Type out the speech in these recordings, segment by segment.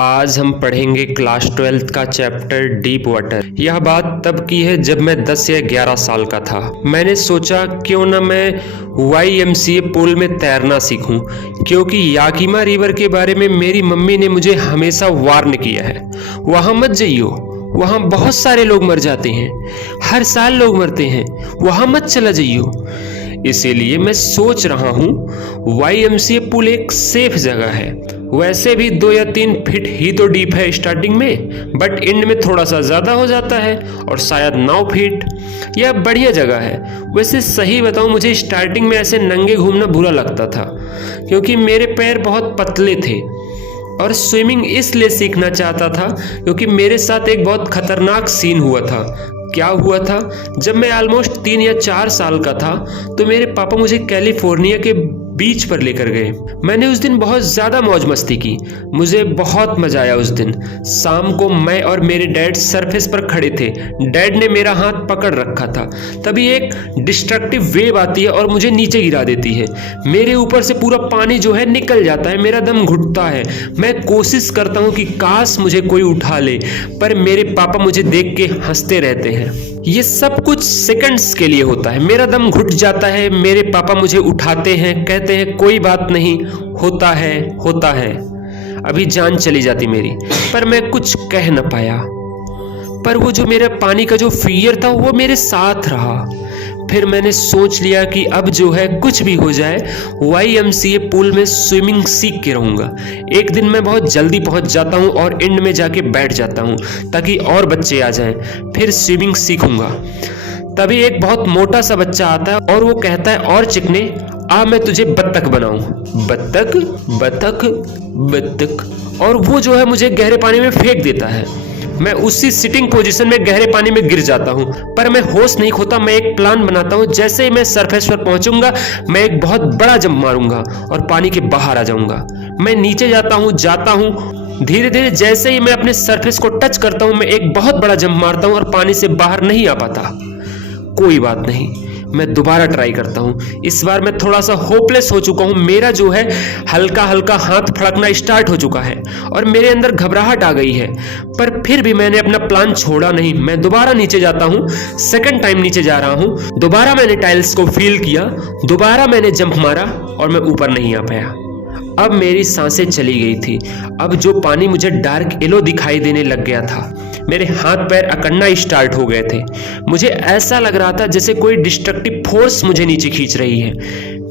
आज हम पढ़ेंगे क्लास 12th का चैप्टर डीप वाटर। यह बात तब की है जब मैं 10 या 11 साल का था। मैंने सोचा क्यों न मैं YMCA पूल में तैरना सीखूं, क्योंकि याकिमा रिवर के बारे में मेरी मम्मी ने मुझे हमेशा वार्न किया है। वहाँ मत जाइयो, वहाँ बहुत सारे लोग मर जाते हैं, हर साल लोग मरते हैं, वहाँ मत चला जाइयो। इसीलिए मैं सोच रहा हूँ YMCA पूल एक सेफ जगह है। वैसे भी 2 या 3 फीट ही तो डीप है स्टार्टिंग में, बट एंड में थोड़ा सा ज़्यादा हो जाता है और शायद 9 फीट। यह बढ़िया जगह है। वैसे सही बताऊँ, मुझे स्टार्टिंग में ऐसे नंगे घूमना बुरा लगता था क्योंकि मेरे पैर बहुत पतले थे, और स्विमिंग इसलिए सीखना चाहता था क्योंकि मेरे साथ एक बहुत खतरनाक सीन हुआ था। क्या हुआ था? जब मैं ऑलमोस्ट 3 या 4 साल का था तो मेरे पापा मुझे कैलिफोर्निया के बीच पर लेकर गए। मैंने उस दिन बहुत ज़्यादा मौज मस्ती की, मुझे बहुत मज़ा आया उस दिन। शाम को मैं और मेरे डैड सरफेस पर खड़े थे। डैड ने मेरा हाथ पकड़ रखा था। तभी एक डिस्ट्रक्टिव वेव आती है और मुझे नीचे गिरा देती है। मेरे ऊपर से पूरा पानी जो है निकल जाता है, मेरा दम घुटता है। मैं कोशिश करता हूँ कि काश मुझे कोई उठा ले, पर मेरे पापा मुझे देख के हंसते रहते हैं। ये सब कुछ सेकंड्स के लिए होता है। मेरा दम घुट जाता है, मेरे पापा मुझे उठाते हैं, कहते हैं कोई बात नहीं, होता है। अभी जान चली जाती मेरी, पर मैं कुछ कह न पाया। पर वो जो मेरा पानी का जो फियर था वो मेरे साथ रहा। फिर मैंने सोच लिया कि अब जो है कुछ भी हो जाए YMCA पूल में स्विमिंग सीख के रहूँगा। एक दिन मैं बहुत जल्दी पहुँच जाता हूँ और एंड में जाके बैठ जाता हूँ ताकि और बच्चे आ जाएं, फिर स्विमिंग सीखूँगा। तभी एक बहुत मोटा सा बच्चा आता है और वो कहता है, और चिकने आ, मैं तुझे बत्तख बनाऊं। बत्तख, और वो जो है मुझे गहरे पानी में फेंक देता है। मैं उसी सिटिंग पोजीशन में गहरे पानी में गिर जाता हूँ, पर मैं होश नहीं खोता। मैं एक प्लान बनाता हूँ, जैसे ही मैं सरफेस पर पहुंचूंगा मैं एक बहुत बड़ा जंप मारूंगा और पानी के बाहर आ जाऊंगा। मैं नीचे जाता हूँ, धीरे धीरे जैसे ही मैं अपने सरफेस को टच करता हूँ मैं एक बहुत बड़ा जंप मारता हूँ और पानी से बाहर नहीं आ पाता। कोई बात नहीं, मैं दोबारा ट्राई करता हूँ। इस बार मैं थोड़ा सा होपलेस हो चुका हूँ। मेरा जो है हल्का हल्का हाथ फड़कना स्टार्ट हो चुका है और मेरे अंदर घबराहट आ गई है, पर फिर भी मैंने अपना प्लान छोड़ा नहीं। मैं दोबारा नीचे जाता हूँ, सेकंड टाइम नीचे जा रहा हूँ। दोबारा मैंने टाइल्स को फील किया, दोबारा मैंने जंप मारा और मैं ऊपर नहीं आ पाया। अब मेरी सांसें चली गई थी। अब जो पानी मुझे डार्क येलो दिखाई देने लग गया था, मेरे हाथ पैर अकड़ना स्टार्ट हो गए थे। मुझे ऐसा लग रहा था जैसे कोई डिस्ट्रक्टिव फोर्स मुझे नीचे खींच रही है।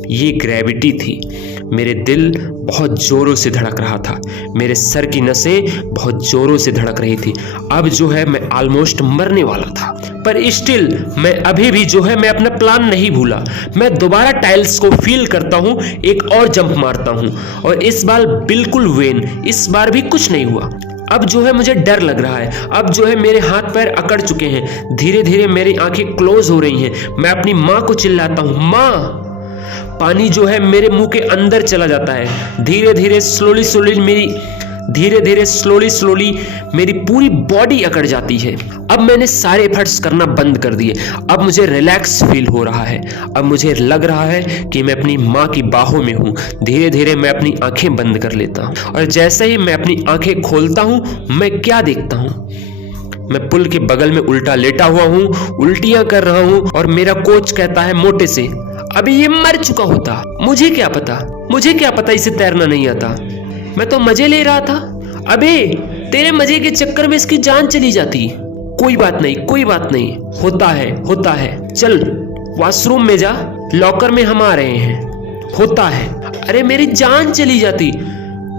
ये ग्रेविटी थी। मेरे दिल बहुत जोरों से धड़क रहा था, मेरे सर की नसें बहुत जोरों से धड़क रही थी। अब जो है मैं ऑलमोस्ट मरने वाला था, पर स्टिल मैं अभी भी जो है मैं अपना प्लान नहीं भूला। मैं दोबारा टाइल्स को फील करता हूँ, एक और जंप मारता हूँ और इस बार बिल्कुल वेन, इस बार भी कुछ नहीं हुआ। अब जो है मुझे डर लग रहा है। अब जो है मेरे हाथ पैर अकड़ चुके हैं, धीरे धीरे मेरी आंखें क्लोज हो रही हैं। मैं अपनी माँ को चिल्लाता हूँ, माँ। पानी जो है मेरे मुंह के अंदर चला जाता है। धीरे धीरे स्लोली मेरी पूरी बॉडी अकड़ जाती है। अब मैंने सारे एफर्ट्स करना बंद कर दिए। अब मुझे रिलैक्स फील हो रहा है। अब मुझे लग रहा है कि मैं अपनी माँ की बाहों में हूँ। धीरे धीरे मैं अपनी आंखें बंद कर लेता हूँ और जैसे ही मैं अपनी आंखें खोलता हूँ मैं क्या देखता हूँ? मैं पुल के बगल में उल्टा लेटा हुआ हूँ, उल्टियां कर रहा हूँ और मेरा कोच कहता है मोटे से, अभी ये मर चुका होता। मुझे क्या पता इसे तैरना नहीं आता। मैं तो मजे ले रहा था। अबे तेरे मजे के चक्कर में इसकी जान चली जाती। कोई बात नहीं, होता है। चल वॉशरूम में जा, लॉकर में हम आ रहे हैं। होता है। अरे मेरी जान चली जाती।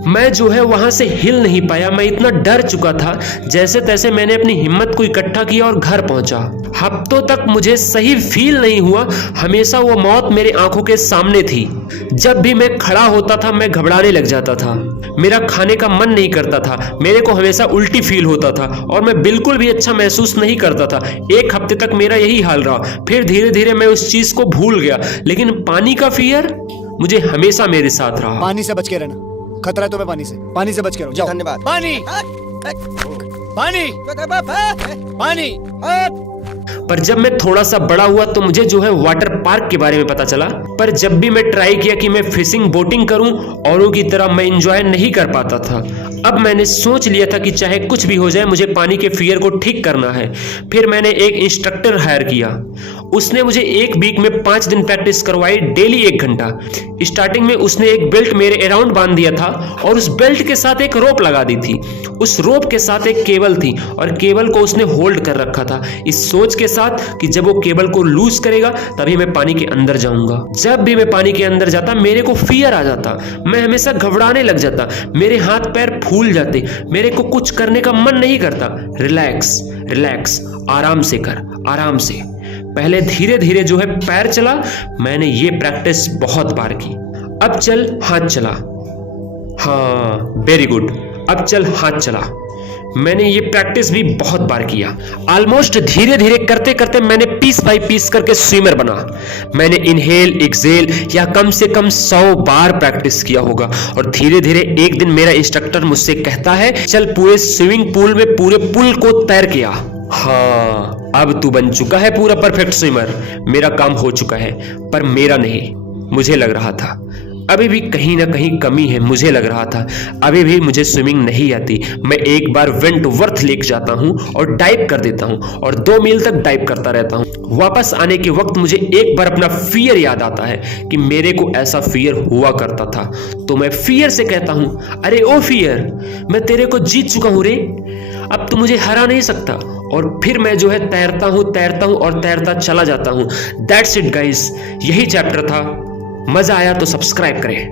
मैं जो है वहां से हिल नहीं पाया। मैं इतना डर चुका था। जैसे तैसे मैंने अपनी हिम्मत को इकट्ठा किया और घर पहुंचा। हफ्तों तक मुझे सही फील नहीं हुआ। हमेशा वो मौत मेरे आंखों के सामने थी। जब भी मैं खड़ा होता था मैं घबराने लग जाता था। मेरा खाने का मन नहीं करता था। मेरे को हमेशा उल्टी फील होता था और मैं बिल्कुल भी अच्छा महसूस नहीं करता था। 1 हफ्ते तक मेरा यही हाल रहा। फिर धीरे धीरे मैं उस चीज को भूल गया, लेकिन पानी का फियर मुझे हमेशा मेरे साथ रहा। पानी से बच के रहना, खतरा है तुम्हें पानी से बच के रहो। जाओ। धन्यवाद। पानी। पर जब मैं थोड़ा सा बड़ा हुआ तो मुझे जो है वाटर पार्क के बारे में पता चला। पर जब भी मैं ट्राई किया कि मैं फिशिंग बोटिंग करूं, औरों की तरह मैं एंजॉय नहीं कर पाता था। अब मैंने सोच लिया था कि चाहे कुछ भी हो जाए, मुझे पानी के फियर को ठीक करना है। फिर मैंने एक इंस्ट्रक्टर हायर किया। उसने मुझे 1 वीक में 5 दिन प्रैक्टिस करवाई, डेली 1 घंटा। स्टार्टिंग में उसने एक बेल्ट मेरे अराउंड बांध दिया था और उस बेल्ट के साथ एक रोप लगा दी थी। उस रोप के साथ एक केबल थी और केबल को उसने होल्ड कर रखा था, इस सोच के साथ कि जब वो केबल को लूज करेगा तभी मैं पानी के अंदर जाऊंगा। जब भी मैं पानी के अंदर जाता मेरे को फियर आ जाता, मैं हमेशा घबराने लग जाता, मेरे हाथ पैर फूल जाते, मेरे को कुछ करने का मन नहीं करता। रिलैक्स रिलैक्स, आराम से कर, आराम से। पहले धीरे धीरे जो है पैर चला। मैंने ये प्रैक्टिस बहुत बार की। अब चल हाथ चला। हाँ, वेरी गुड। अब चल हाथ चला। मैंने ये प्रैक्टिस भी बहुत बार किया। ऑलमोस्ट धीरे धीरे करते करते मैंने पीस बाय पीस करके स्विमर बना। मैंने इनहेल एक्सेल या कम से कम 100 बार प्रैक्टिस किया होगा और धीरे धीरे एक दिन मेरा इंस्ट्रक्टर मुझसे कहता है, चल पूरे स्विमिंग पूल में पूरे पुल को तैर के आ। हाँ, अब तू बन चुका है पूरा परफेक्ट स्विमर। मेरा काम हो चुका है, पर मेरा नहीं। मुझे लग रहा था अभी भी कहीं ना कहीं कमी है। मुझे लग रहा था अभी भी मुझे स्विमिंग नहीं आती। मैं एक बार वेंटवर्थ लेक जाता हूँ और डाइव कर देता हूँ और 2 मील तक डाइव करता रहता हूँ। वापस आने के वक्त मुझे एक बार अपना फियर याद आता है कि मेरे को ऐसा फियर हुआ करता था। तो मैं फियर से कहता हूँ, अरे ओ फियर, मैं तेरे को जीत चुका हूँ रे, अब तू मुझे हरा नहीं सकता। और फिर मैं जो है तैरता हूँ और तैरता चला जाता हूँ। दैट्स इट गाइस, यही चैप्टर था। मजा आया तो सब्सक्राइब करें।